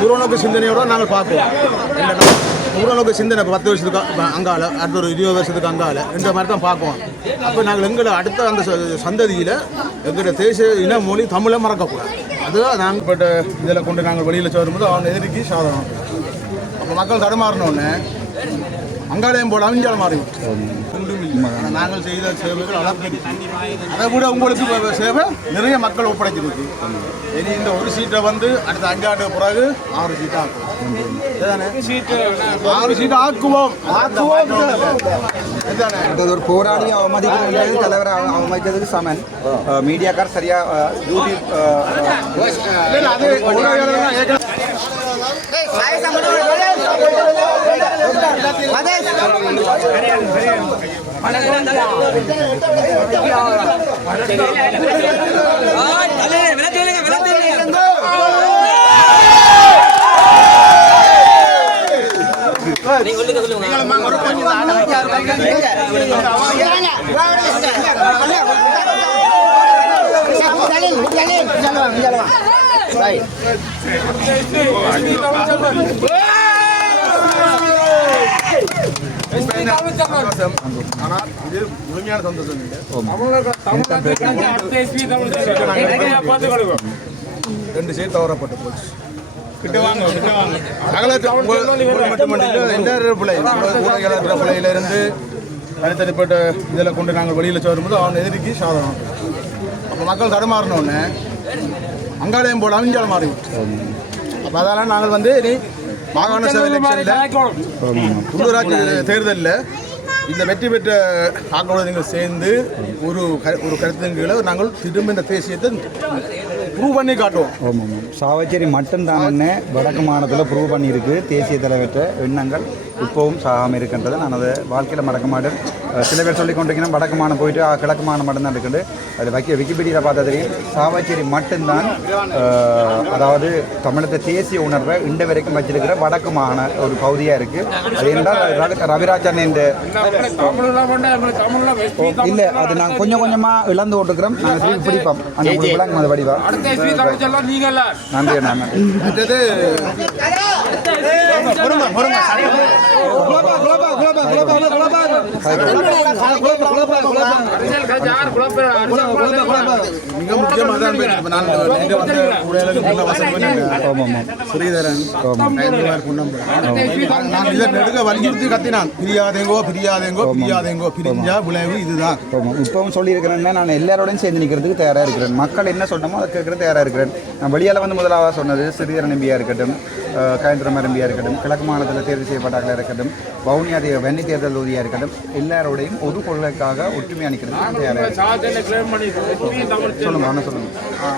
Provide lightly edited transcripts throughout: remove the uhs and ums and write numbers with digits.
தூரநோக்கு சிந்தனையோட நாங்கள் பார்ப்போம். இல்லைன்னா தூரநோக்கு சிந்தனை 10 வருஷத்துக்கு அங்கால, அடுத்த ஒரு 20 வருஷத்துக்கு அங்கால இந்த மாதிரி தான் பார்ப்போம். அப்போ நாங்கள் எங்களை அடுத்த அந்த சந்ததியில் எங்களோட தேசிய இன மொழி தமிழை மறக்கக்கூடாது. அதுதான் நாங்கள் இப்போ இதில் கொண்டு நாங்கள் வெளியில் வரும்போது அவன் எதிர்க்கு சாதனம். அப்போ மக்கள் தடுமாறினோடனே அங்காலயம் போட அவிஞ்சாலும் மாறிடும். நாங்கள் செய்த சேவைகள் அளப்பெரிய. அதை விட உங்களுக்கு சேவை நிறைய மக்கள் ஒப்படைச்சிருக்கு. இனி இந்த ஒரு சீட்டை வந்து அடுத்த 5 ஆண்டு பிறகு 6 சீட்டாக ஆக்குவோம். 6 சீட்டை ஆக்குவோம். ஒரு போராடி அவமதிக்கிறது தலைவரை அவமதிக்கிறதுக்கு சமன். மீடியாக்கார் சரியா யூடியூப் ஆனால் இது முழுமையான சந்தோஷம் இல்லை. 2 சீட் தவறப்பட்டு போச்சு. பிள்ளையிலிருந்து தனித்தனிப்பட்ட இதில் கொண்டு நாங்கள் வெளியில் வரும்போது அவன் எதிர்க்கு சாதனம். அப்போ மக்கள் தடுமாறினோடனே அங்காலயம் போட அவிஞ்சாலும் மாறிடும். அப்போ அதெல்லாம் நாங்கள் வந்து இனி மாகாண சபை எலெக்ஷனில் உள்ளூராட்சி தேர்தலில் இந்த வெற்றி பெற்ற ஆக்களோடு நீங்கள் சேர்ந்து ஒரு கருத்தின் கீழே நாங்கள் திரும்ப இந்த தேசியத்தை ப்ரூவ் பண்ணி காட்டுவோம். ஆமாம், சாவச்சேரி மட்டும்தானே வடக்கு மாநிலத்தில் ப்ரூவ் பண்ணியிருக்கு. தேசிய தலைவற்ற எண்ணங்கள் இப்போவும் சாகாமல் இருக்கின்றது. நான் அதை வாழ்க்கையில் மறக்க மாட்டேன். சில பேர் சொல்லி கொண்டிருக்கணும் வடக்கு மாநிலம் போயிட்டு கிழக்கு மாநிலம் மட்டும்தான் இருக்குது. அது விக்கிபீடியாவில் பார்த்தா தெரியும் சாவச்சேரி மட்டும்தான் அதாவது தமிழகத்தை தேசிய உணர்வை இன்று வரைக்கும் வச்சிருக்கிற வடக்கு மாகாண ஒரு பகுதியாக இருக்குது. அது என்றால் ரவிராஜன் என்ற இல்லை, அது நாங்கள் கொஞ்சம் கொஞ்சமாக இழந்து கொண்டிருக்கிறோம். நாங்கள் திருப்பி பிடிப்போம் அந்த விளங்கும் அது வடிவா. நன்றி நன்றி. மிக முக்கியமாக ஸ்ரீதரன் நான் இதை நெடுக்க வலியுறுத்தி கத்தினான், பிரியாதேங்கோ பிரியாதேங்கோ பிரியாதேங்கோ, பிரிஞ்சா விளைவு இதுதான். இப்பவும் சொல்லியிருக்கிறேன்னா நான் எல்லாரோடையும் சேர்ந்து நிற்கிறதுக்கு தயாராக இருக்கிறேன். மக்கள் என்ன சொன்னமோ அதை கேட்கறது தயாராக இருக்கிறேன். நான் வெளியால் வந்து முதலாக சொன்னது ஸ்ரீதரன் எம்பியாக இருக்கட்டும், கயந்திரமர் எம்பியாக இருக்கட்டும், கிழக்கு மாநிலத்தில் தேர்வு செய்யப்பட்டார்களாக இருக்கட்டும், வவுனியா வன்னி தேர்தல் தொகுதியாக இருக்கட்டும், எல்லாரோடையும் ஒரு கொள்கைக்காக ஒற்றுமையாக நிற்கிறது தயாராக சொல்லுங்க. என்ன சொல்லுங்க.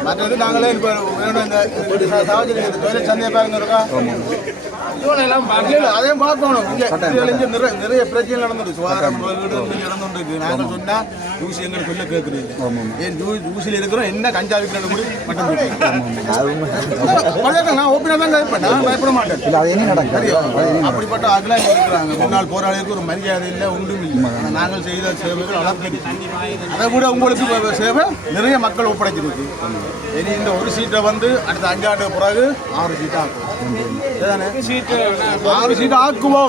மற்றது நாங்களே இப்போ சந்தேகம் இருக்கா அதையும் பார்க்கணும். நிறைய பிரச்சனை நடந்துருக்கு. சுகாதாரம் நடந்துருக்கு. நாங்கள் சொன்னால் ஊசி எங்களுக்கு சொல்ல கேட்குறீங்க. ஏன் ஊசியில் இருக்கிறோம் என்ன கஞ்சா விற்கிறது கூட மட்டும் நான் ஓப்பனாக தான் கேட்பேன். நான் பயப்பட மாட்டேன். அப்படிப்பட்ட ஆகலாம் இருக்கிறாங்க. முன்னாள் போராளிகளுக்கு ஒரு மரியாதை இல்லை, ஒன்றும் இல்லை. நாங்கள் செய்த சேவைகள் அளப்பெரிய. அதை விட உங்களுக்கு சேவை நிறைய மக்கள் ஒப்படைச்சிருக்கு. இனி இந்த ஒரு சீட்டை வந்து அடுத்த 5 ஆண்டு பிறகு 6 சீட்டாக ஆக்குவோம். 6 சீட்டை ஆக்குவோம்.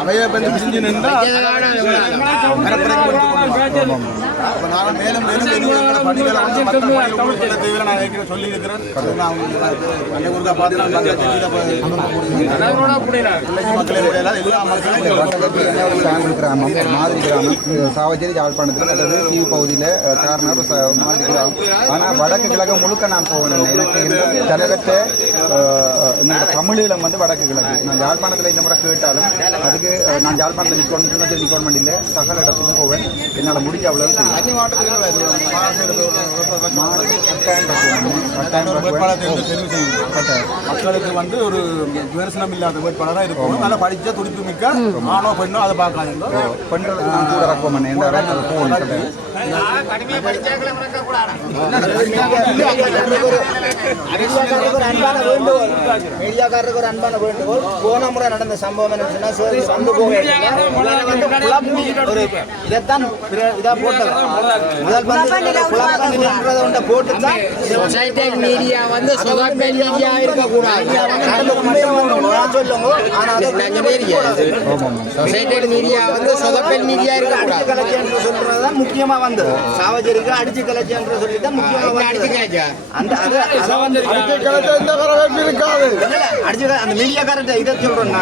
அவையை பற்றி பிரிஞ்சு நின்றா நான் மேலும் மேலும் பணிகளை தேவையான நான் சொல்லியிருக்கிறேன். கிராமம் மாதிரி கிராமம் சாவச்சேரி யாழ்ப்பாணத்தில் அல்லது தீவு பகுதியில் காரணம் மாதிரி கிராமம். ஆனால் வடக்கு கிழக்கு முழுக்க நான் போகணும். எனக்கு தலைவற்ற என்னோட தமிழீழம் வந்து வடக்கு கிழக்கு. நான் யாழ்ப்பாணத்தில் இந்த முறை கேட்டாலும் அதுக்கு நான் யாழ்ப்பாணத்தில் நிற்கணும் இல்லை, சகல இடத்துக்கும் போவேன். என்னால் முடிஞ்ச அவ்வளோ மக்களுக்கு வந்து ஒரு விமர்சனம் இல்லாத வேட்பாளராக இருக்கும். நல்லா படிச்சா துடிப்பு மிக்க ஆணோ பெண்ணோ அதை பார்க்கலாம். பெண்களுக்கு நான் கூட ரக்கம் பண்ணேன். மீடியாக்காரருக்கு ஒரு அன்பான வேண்டுகோள். போன முறை நடந்த சம்பவம் என்னன்னு சொன்னா வந்து போக இதைத்தான் இதா போட்டது. முதல் வந்து போட்டு தான் மீடியா வந்து மீடியா இருக்கக்கூடாது சொல்லுங்க. மீடியா வந்து சொதப்பல் மீடியா இருக்கக்கூடாது என்று சொல்றதுதான் முக்கியமா வந்தது. சாவஜரிக்கு அடிச்சு கலைச்சு என்று சொல்லி தான் முக்கியமா அடிச்சு கலைச்சா அந்த அதை வந்து அடிச்சு அந்த மீடியாக்காரர்கிட்ட இதை சொல்றோம்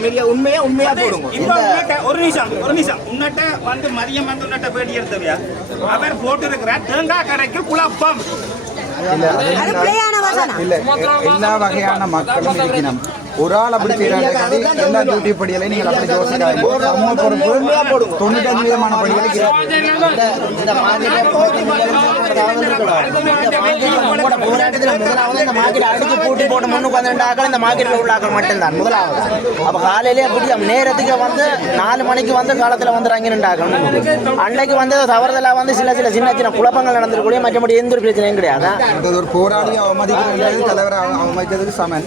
நாங்கள் உண்மையா போடுங்க. ஒரு நிமிஷம் உன்னட்ட வந்து மதியம் வந்து உன்னட்ட பேட்டி எடுத்தவையா அவர் போட்டிருக்கிறார் தேங்காய் கரைக்கு குழப்பம். இல்ல எல்லா வகையான மக்களும் இருக்கணும். ஒரு ஆள் அப்படி செய்யறாங்க. எல்லா டியூட்டி படிகளை நீங்கள் அப்படி யோசிக்காதீங்க. சமூக பொறுப்பு 95% படிகளுக்கு போராட்டத்தில் முதலாவது இந்த மார்க்கெட் அடிச்சு பூட்டி போட்டு முன்னுக்கு வந்துட்டாக்கள் இந்த மார்க்கெட்டில் உள்ளாக்கள் மட்டும்தான் முதலாவது. அப்போ காலையிலேயே பிடிச்ச நேரத்துக்கு வந்து 4 மணிக்கு வந்து காலத்தில் வந்துடுறாங்கன்னுட்டாங்க. அன்னைக்கு வந்து தவறுதலாக வந்து சில சின்ன சின்ன குழப்பங்கள் நடந்திருக்கூடிய மற்றபடி எந்த ஒரு பிரச்சனையும் கிடையாது. ஒரு போராளியை அவமதிக்கிறது தலைவரை அவமதிக்கிறதுக்கு சமன்.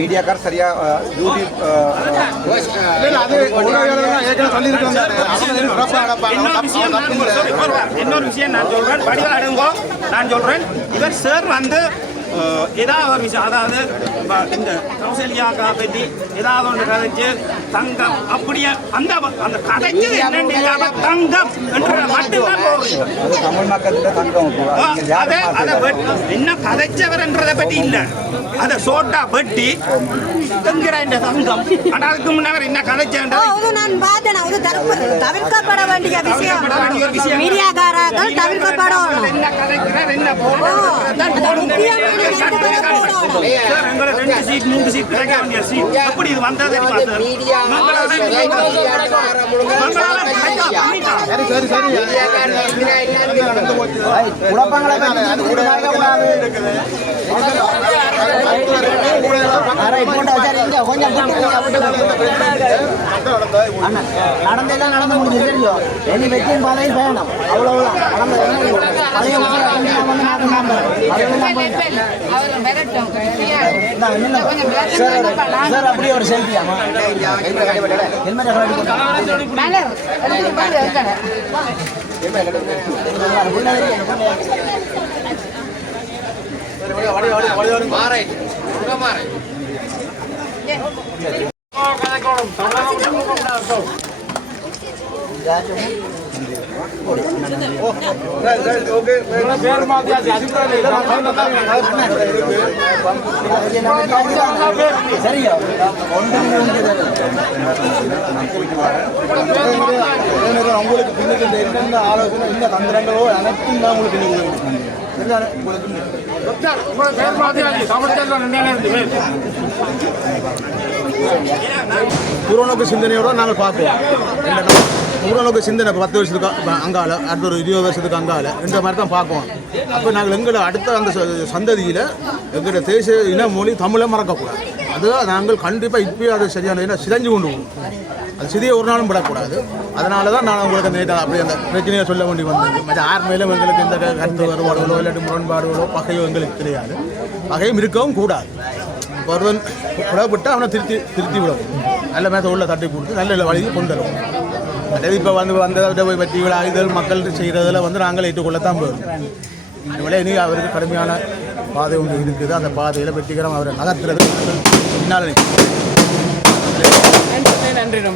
மீடியாக்கார் சரியா டியூட்டி இன்னொரு விஷயம் நான் சொல்றேன். வடிவல் அடங்கோ நான் சொல்றேன். இவர் சார் வந்து ஏதாவது ஒரு விஷயம் அதாவது இந்த கௌசல்யாக்கா பற்றி ஏதாவது ஒன்று கதைச்சு தங்கம் அப்படியே அந்த அந்த கதைச்சு என்னென்ன தங்கம் என்ற மட்டும்தான் போடுறீங்க. தமிழ் மக்கள் தங்கம் என்ன கதைச்சவர்ன்றதை பற்றி இல்லை. அதை சோட்டா வெட்டி என்கிற இந்த தங்கம் ஆனால் அதுக்கு முன்னவர் என்ன கதைச்சேன்றது நான் பார்த்தேன். அது தவிர்க்கப்பட வேண்டிய விஷயம். மீடியாக்காரர்கள் தவிர்க்கப்படணும். என்ன கதைக்கிறார் என்ன போடுறது சீட் 3 சீட் கிடைக்க வேண்டிய சீட் அப்படி இது வந்தது குழப்பங்களை நடந்தெல்லாம் நடந்து முடிஞ்சு தெரியும். இனி வெற்றியின் பாதையில் பயணம் அவ்வளவுதான். சார் அப்படியே ஒரு செல்ஃபியாமா சரியா உங்களுக்கு பின்னுக்கு என்னென்ன ஆலோசனை என்ன தந்திரங்களோ அனைத்தும் தான் உங்களுக்கு தூரநோக்கு சிந்தனையோட நாங்கள் பார்ப்போம். தூரநோக்கு சிந்தனை 10 வருஷத்துக்கு அங்கால அடுத்த ஒரு 20 வருஷத்துக்கு அங்கால இந்த மாதிரி தான் பார்ப்போம். அப்போ நாங்கள் எங்களை அடுத்த அந்த சந்ததியில் எங்களோட தேச இன மொழி தமிழை மறக்கக்கூடாது. அதுதான் நாங்கள் கண்டிப்பாக இப்போயே அது சரியான சிதைஞ்சு கொண்டு போகும். அது சிதைய ஒரு நாளும் விடக்கூடாது. அதனால தான் நான் உங்களுக்கு அந்த அப்படி அந்த பிரச்சனையை சொல்ல வேண்டி வந்தது. மற்ற யார் மேலும் எங்களுக்கு எந்த கருத்து வேறுபாடுகளோ இல்லாட்டி முரண்பாடுகளோ பகையோ எங்களுக்கு தெரியாது. பகையும் இருக்கவும் கூடாது. ஒருவன் புறப்பட்டு அவனை திருத்தி விடவும் நல்ல மேச உள்ள தட்டி கொடுத்து நல்ல வழியை கொண்டு வருவோம். அதாவது இப்போ வந்ததை போய் பற்றி இதழ் மக்கள் செய்கிறதில் வந்து நாங்கள் ஏற்றுக்கொள்ளத்தான் போகிறோம். இதுவரை இனி அவருக்கு கடுமையான பாதை ஒன்று இருக்குது. அந்த பாதையில் வெற்றிகரம் அவரை நகர்த்துறது பின்னால் நன்றி.